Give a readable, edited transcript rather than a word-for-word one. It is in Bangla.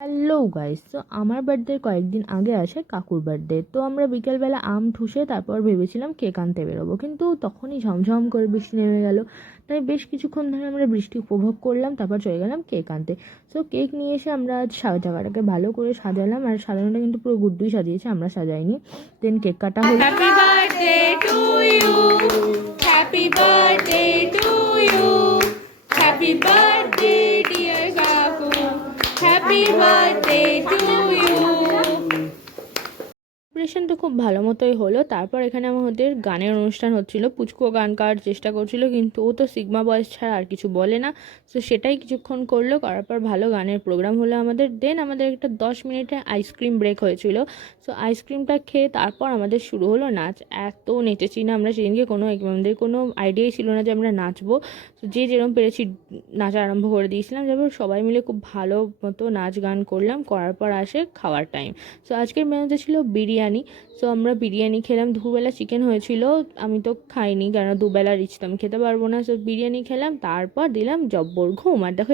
হ্যালো গাইস, তো আমার বার্থডের কয়েকদিন আগে আসে কাকুর বার্থডে। তো আমরা বিকেলবেলা আম ঠুসে তারপর ভেবেছিলাম কেক আনতে বেরোবো, কিন্তু তখনই ঝমঝম করে বৃষ্টি নেমে গেল। তাই বেশ কিছুক্ষণ ধরে আমরা বৃষ্টি উপভোগ করলাম, তারপর চলে গেলাম কেক আনতে। সো কেক নিয়ে এসে আমরা আজ জায়গাটাকে ভালো করে সাজালাম, আর সাজানোটা কিন্তু পুরো গুড্ডুই সাজিয়েছে, আমরা সাজাইনি। দেন কেক কাটা হলো। Happy birthday to you, happy birthday to you, happy birthday dear কাকু, happy birthday to you. Celebration তো খুব ভালো মতোই হলো। তারপর এখানে আমাদের গানের অনুষ্ঠান হচ্ছিল, পুচকো গান গাওয়ার চেষ্টা করছিল, কিন্তু ও তো সিগমা বয়েস ছাড়া আর কিছু বলে না। তো সেটাই কিছুক্ষণ করলো, করার পর ভালো গানের প্রোগ্রাম হলো আমাদের। দেন আমাদের একটা 10 মিনিটে আইসক্রিম ব্রেক হয়েছিল। সো আইসক্রিমটা খেয়ে তারপর আমাদের শুরু হলো নাচ। এত নেচেছি না আমরা সেদিনকে, আমাদের কোনো আইডিয়াই ছিল না যে আমরা নাচবো। তো যে যেরকম পেরেছি নাচা আরম্ভ করে দিয়েছিলাম। তারপর সবাই মিলে খুব ভালো মতো নাচ গান করলাম, করার পর আসে খাওয়ার টাইম। সো আজকের মেনুতে ছিল বিরিয়ানি। সো আমরা বিরিয়ানি খেলাম। দুবেলা চিকেন হয়েছিল, আমি তো খাইনি, কারণ দুবেলা রিচ তো আমি খেতে পারবো না। সো বিরিয়ানি খেলাম, তারপর দিলাম জব্বর ঘুম। আর দেখো